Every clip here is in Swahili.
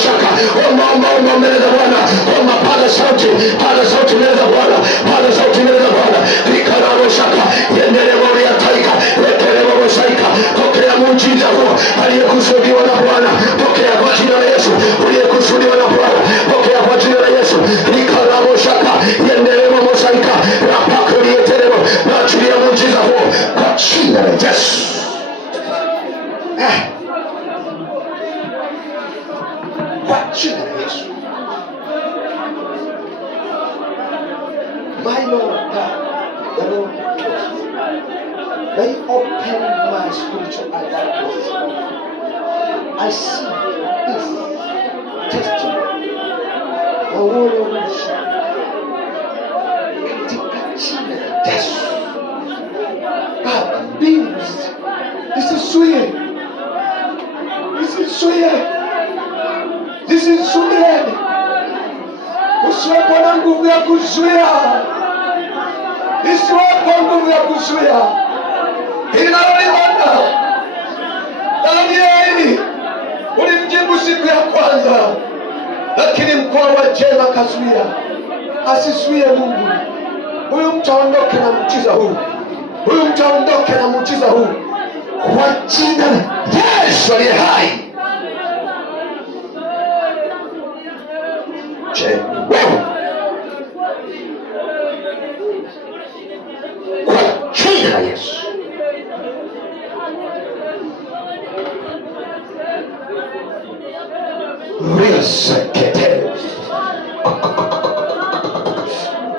Omba mbele za Bwana. Omba, paza sauti mbele za Bwana. Paza sauti mbele za Bwana. Rikaraboshaka yendele mori ya taika lekele bobosaika. Pokea muujiza huo aliyekusudiwa na Bwana. Pokea kwa jina la Yesu aliyekusudiwa na Bwana. Pokea kwa jina la Yesu. Rikaraboshaka yendele bobosaika rapako lietelebo. Naachilia muujiza huo kwa jina la Yesu. Kwa jina la Yesu. My Lord God, the Lord, may open my spiritual eyes. I see this testimony. The word of God. Katika jina la Yesu. Baba, mbingu zisizuie. Zisizuie. Usiwepo na nguvu ya kuzuia. Isiwepo nguvu ya kuzuia. Inalolibana. Danieli ulimjibu siku ya kwanza, lakini mkoa wa jema kazuia. Asizuie Mungu. Huyu mtu aondoke na muujiza huu. Huyu mtu aondoke na muujiza huu. Kwa jina la Yesu aliye hai. Wewe kwa jina la Yesu. Resekete.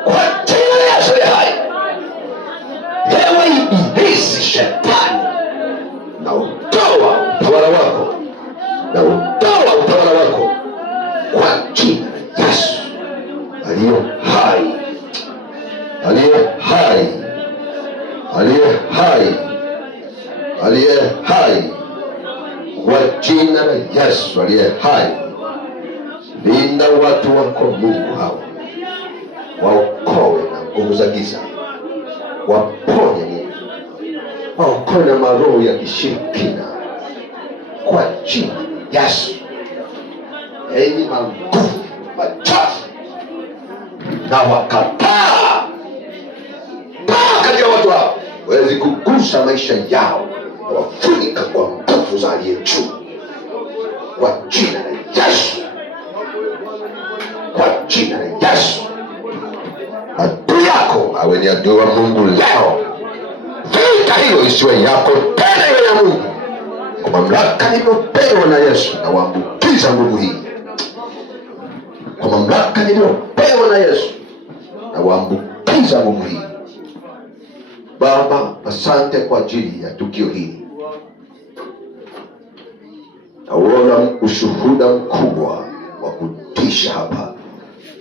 Kwa jina la Yesu aliye hai. Ewe ibilisi shetani, na utoa utawala wako. Na utoa utawala wako kwa jina la Yesu aliye hai. Aliye hai. Aliye hai. Aliye hai. Kwa jina la Yesu aliye hai. Linda watu wako Mungu hawa. Waokoe na nguvu za giza. Waponye Mungu. Waokoe na maroho ya kishirikina. Kwa jina la Yesu. Enyi maguvu machafu na wakataa katika watu hao, wawezi kugusa maisha yao na wafunika kwa nguvu za aliye juu. Kwa jina la Yesu. Kwa jina la Yesu. Adui yako awe ni adui wa Mungu leo. Vita hiyo isiwe yako tena, iwe ya Mungu. Kwa mamlaka niliyopewa na Yesu, na waambukiza nguvu hii. Kwa mamlaka niliyopewa na Yesu, na waambukiza nguvu hii. Baba, asante kwa ajili ya tukio hili. Naona ushuhuda mkubwa wa kutisha hapa,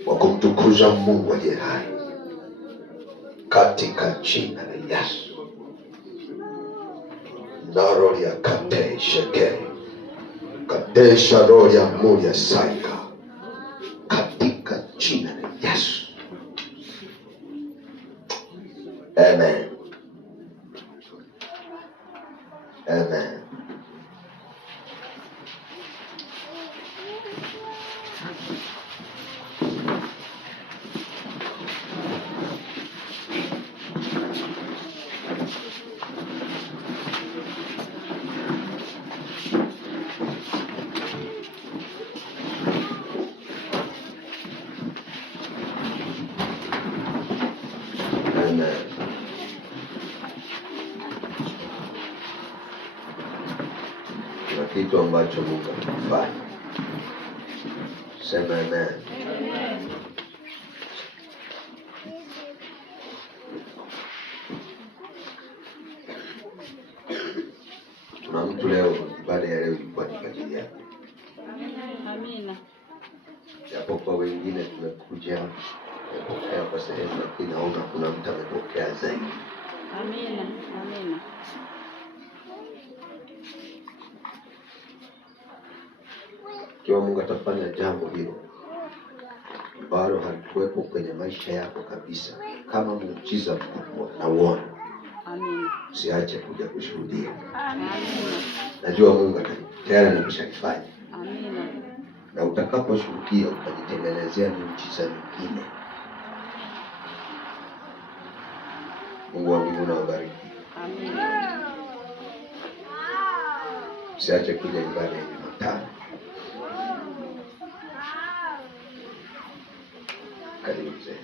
wa kumtukuza Mungu aliye hai. Katika jina la Yesu. Naroli ya kate shekeri. Kadesha roli ya muri ya saika. Katika jina la Yesu. Amen. Amen. Kuna kitu ambacho Mungu amefanya. Sema amen. Kuna mtu leo, baada ya leo ilikuwa ni ajili yako. Amina. Japo kwa wengine tumekuja kupokea kwa sehemu, lakini naona kuna mtu amepokea zaidi. Amina. Amina. Kiwa Mungu atafanya jambo hilo ambalo halikuwepo kwenye maisha yako kabisa, kama muujiza mkubwa na uone, Amina. usiache kuja kushuhudia. Amina. Najua Mungu atafanya. tayari nimeshalifanya. Amina. Na utakaposhuhudia utajitengenezea miujiza mingine. Mungu wa mbinguni awabariki. Amina. Usiache kuja ibada ya Jumatano. Karibu mzee.